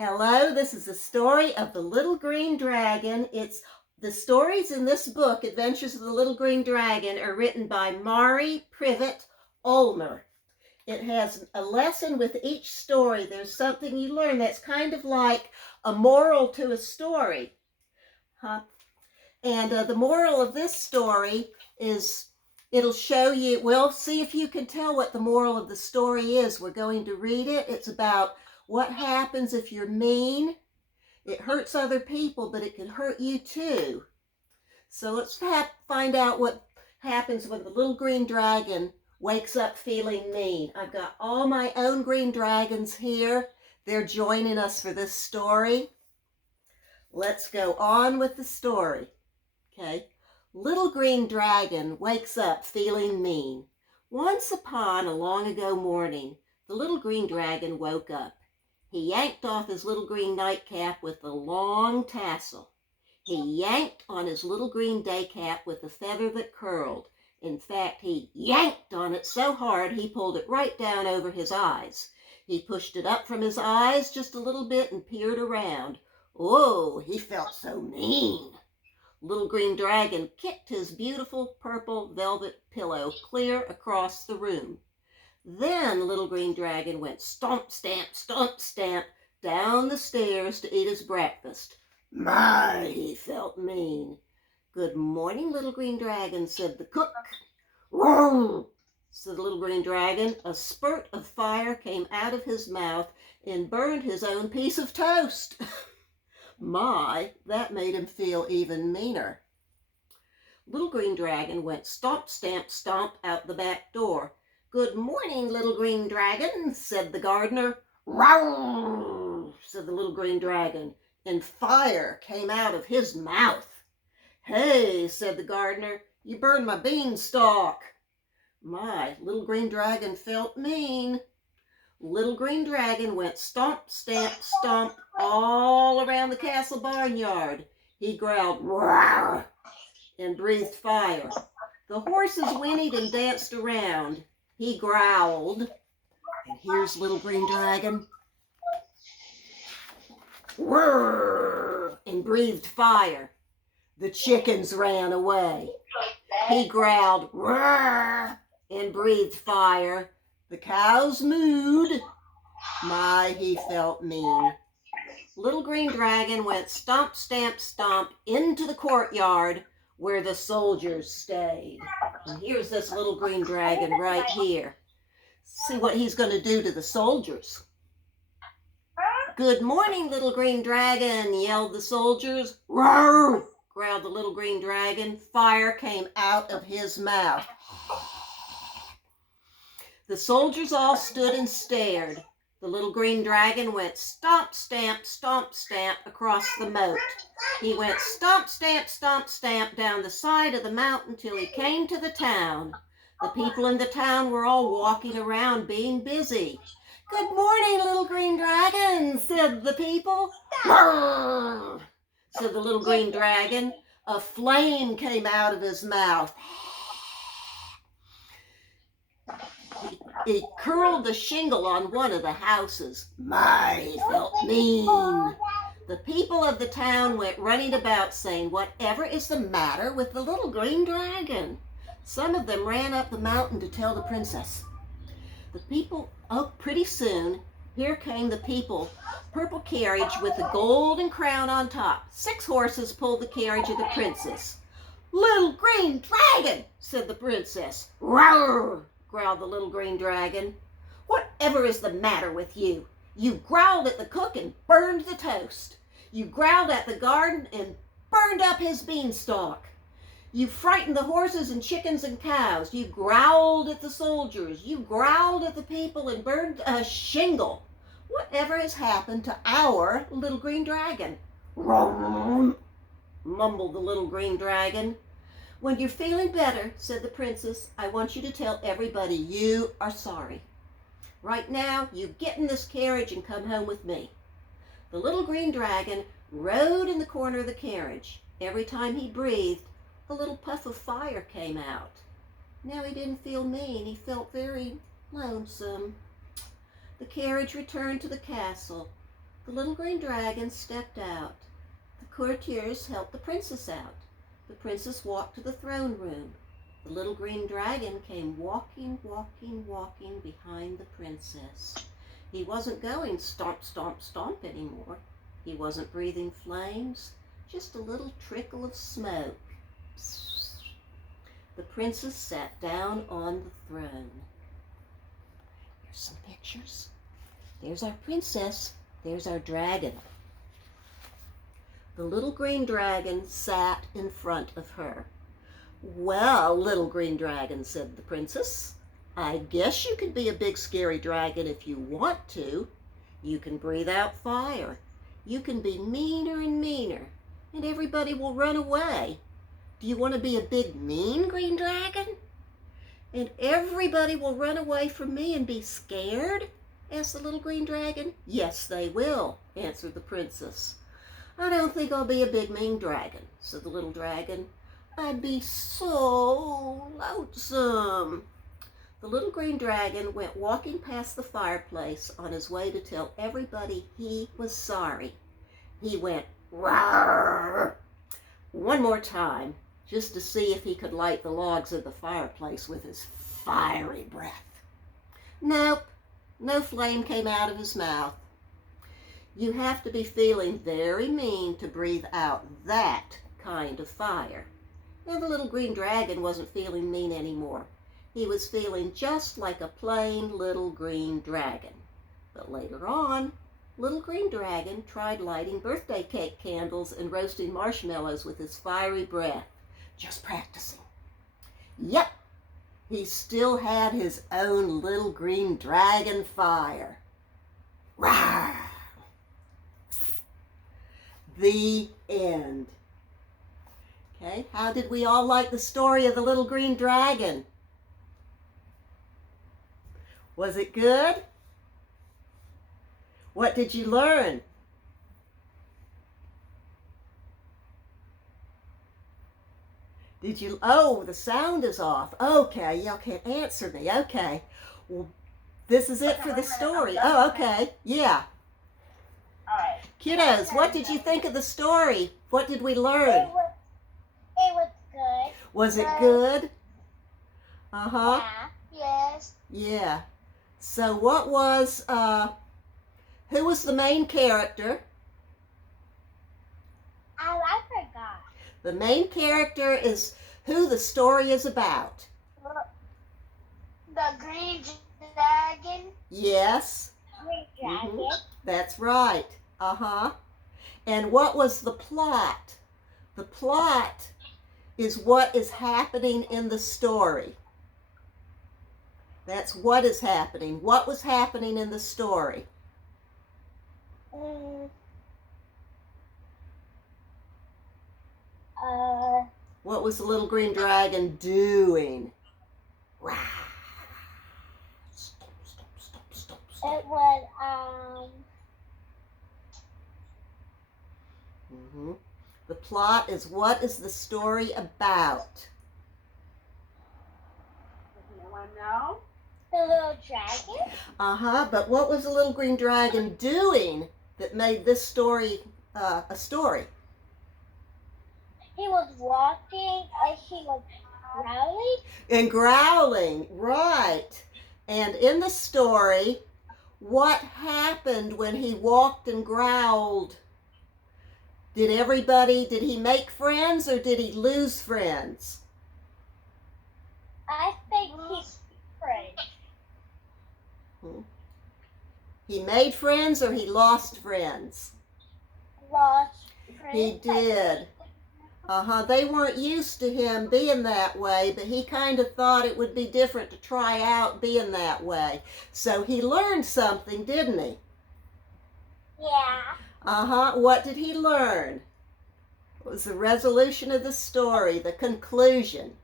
Hello, this is the story of the Little Green Dragon. It's the stories in this book, Adventures of the Little Green Dragon, are written by Mari Privette Ulmer. It has a lesson with each story. There's something you learn that's kind of like a moral to a story. And the moral of this story is it'll show you, well, see if you can tell what the moral of the story is. We're going to read it. It's about what happens if you're mean. It hurts other people, but it can hurt you too. So let's find out what happens when the little green dragon wakes up feeling mean. I've got all my own green dragons here. They're joining us for this story. Let's go on with the story. Okay. Little green dragon wakes up feeling mean. Once upon a long ago morning, the little green dragon woke up. He yanked off his little green nightcap with the long tassel. He yanked on his little green day cap with the feather that curled. In fact, he yanked on it so hard he pulled it right down over his eyes. He pushed it up from his eyes just a little bit and peered around. Oh, he felt so mean. Little green dragon kicked his beautiful purple velvet pillow clear across the room. Then little green dragon went stomp, stamp down the stairs to eat his breakfast. My, he felt mean. Good morning, little green dragon, said the cook. Roar, said the little green dragon. A spurt of fire came out of his mouth and burned his own piece of toast. My, that made him feel even meaner. Little green dragon went stomp, stamp out the back door. Good morning, little green dragon, said the gardener. Roar, said the little green dragon, and fire came out of his mouth. Hey, said the gardener, you burned my beanstalk. My, little green dragon felt mean. Little green dragon went stomp, stamp all around the castle barnyard. He growled, roar, and breathed fire. The horses whinnied and danced around. He growled, and here's little green dragon, roar, and breathed fire. The chickens ran away. He growled, roar, and breathed fire. The cows mooed. My, he felt mean. Little green dragon went stomp, stamp into the courtyard where the soldiers stayed. And here's this little green dragon right here. See what he's going to do to the soldiers. Good morning, little green dragon, yelled the soldiers. Roar, growled the little green dragon. Fire came out of his mouth. The soldiers all stood and stared. The little green dragon went stomp, stamp across the moat. He went stomp, stamp down the side of the mountain till he came to the town. The people in the town were all walking around being busy. Good morning, little green dragon, said the people. Brrr, said the little green dragon. A flame came out of his mouth. He curled the shingle on one of the houses. My, he felt mean. The people of the town went running about saying, whatever is the matter with the little green dragon? Some of them ran up the mountain to tell the princess. The people, pretty soon, here came the purple carriage with the golden crown on top. 6 horses pulled the carriage of the princess. Little green dragon, said the princess. Roar, growled the little green dragon. Whatever is the matter with you? You growled at the cook and burned the toast. You growled at the garden and burned up his beanstalk. You frightened the horses and chickens and cows. You growled at the soldiers. You growled at the people and burned a shingle. Whatever has happened to our little green dragon? Mumbled the little green dragon. When you're feeling better, said the princess, I want you to tell everybody you are sorry. Right now, you get in this carriage and come home with me. The little green dragon rode in the corner of the carriage. Every time he breathed, a little puff of fire came out. Now he didn't feel mean. He felt very lonesome. The carriage returned to the castle. The little green dragon stepped out. The courtiers helped the princess out. The princess walked to the throne room. The little green dragon came walking, walking, walking behind the princess. He wasn't going stomp, stomp, stomp anymore. He wasn't breathing flames, just a little trickle of smoke. The princess sat down on the throne. Here's some pictures. There's our princess. There's our dragon. The little green dragon sat in front of her. "Well, little green dragon," said the princess, "I guess you could be a big scary dragon if you want to. You can breathe out fire. You can be meaner and meaner, and everybody will run away. Do you want to be a big mean green dragon? And everybody will run away from me and be scared?" asked the little green dragon. "Yes, they will," answered the princess. "I don't think I'll be a big mean dragon," said the little dragon. "I'd be so lonesome." The little green dragon went walking past the fireplace on his way to tell everybody he was sorry. He went "Rawr!" one more time, just to see if he could light the logs of the fireplace with his fiery breath. Nope, no flame came out of his mouth. You have to be feeling very mean to breathe out that kind of fire. Now the little green dragon wasn't feeling mean anymore. He was feeling just like a plain little green dragon. But later on, little green dragon tried lighting birthday cake candles and roasting marshmallows with his fiery breath, just practicing. Yep, he still had his own little green dragon fire. Rawr! The end. Okay, how did we all like the story of the little green dragon? Was it good? What did you learn? Did you, oh, the sound is off. Okay, y'all can't answer me. Okay, well, this is it for the story. Oh, okay, yeah. All right. Kiddos, what did you think of the story? What did we learn? It was good. Was it good? Uh-huh. Yeah. Yes. Yeah. So what was, who was the main character? I forgot. The main character is who the story is about. The green dragon. Yes. Green dragon. That's right. Uh-huh. And what was the plot? The plot is what is happening in the story. That's what is happening. What was happening in the story? What was the little green dragon doing? Stop, stop, stop, stop, stop. It was The plot is what is the story about? Anyone know? The little dragon. But what was the little green dragon doing that made this story a story? He was walking and he was growling. And growling, right. And in the story, what happened when he walked and growled? Did he make friends or did he lose friends? I think he's friends. He made friends or he lost friends? Lost friends. He did. They weren't used to him being that way, but he kind of thought it would be different to try out being that way. So he learned something, didn't he? Yeah. What did he learn? What was the resolution of the story, the conclusion?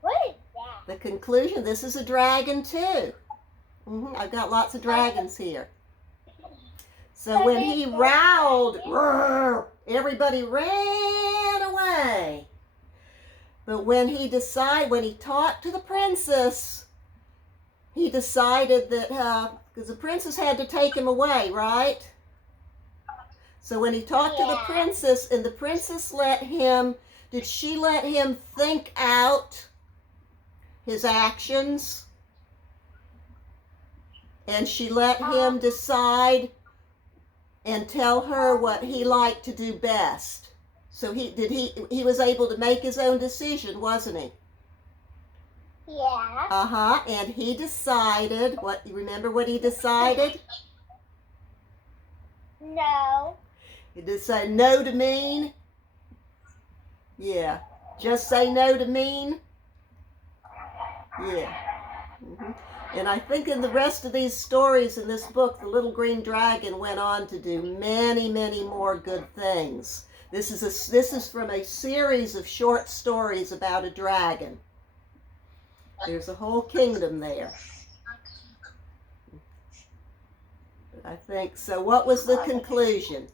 What is that? The conclusion, this is a dragon too. I've got lots of dragons here. So when he growled, "Roar," everybody ran away. But when he talked to the princess, he decided that, because the princess had to take him away, right? So when he talked to the princess, and the princess did she let him think out his actions? And she let him decide and tell her what he liked to do best. So he was able to make his own decision, wasn't he? Yeah. And he decided, you remember what he decided? No. He decided no to mean. Yeah. Just say no to mean. Yeah. And I think in the rest of these stories in this book, the little green dragon went on to do many, many more good things. This is from a series of short stories about a dragon. There's a whole kingdom there. I think so. What was the conclusion?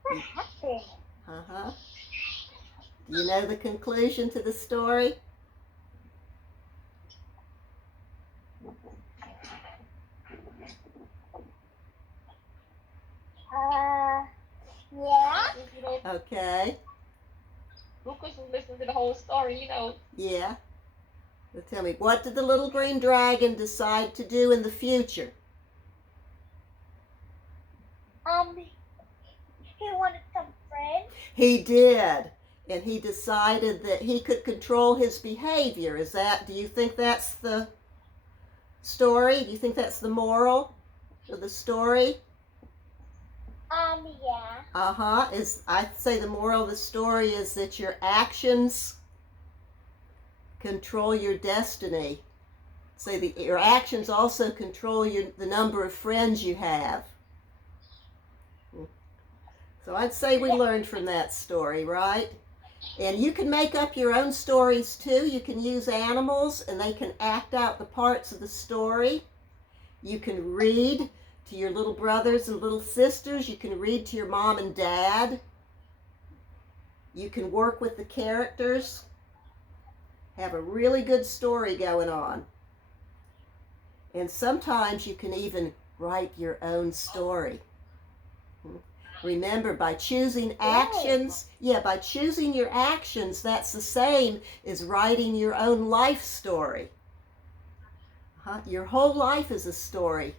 What happened? Do you know the conclusion to the story? Yeah. Okay. Lucas was listening to the whole story, Yeah. So tell me, what did the little green dragon decide to do in the future? He wanted some friends. He did. And he decided that he could control his behavior. Do you think that's the story? Do you think that's the moral of the story? Yeah. I'd say the moral of the story is that your actions control your destiny. Your actions also control the number of friends you have. So I'd say we learned from that story, right? And you can make up your own stories too. You can use animals and they can act out the parts of the story. You can read to your little brothers and little sisters. You can read to your mom and dad. You can work with the characters. Have a really good story going on. And sometimes you can even write your own story. Remember, by choosing actions, by choosing your actions, that's the same as writing your own life story. Your whole life is a story.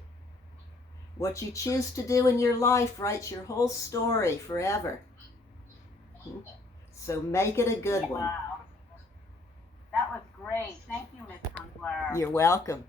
What you choose to do in your life writes your whole story forever. So make it a good one. Wow. That was great. Thank you, Miss Hunkeler. You're welcome.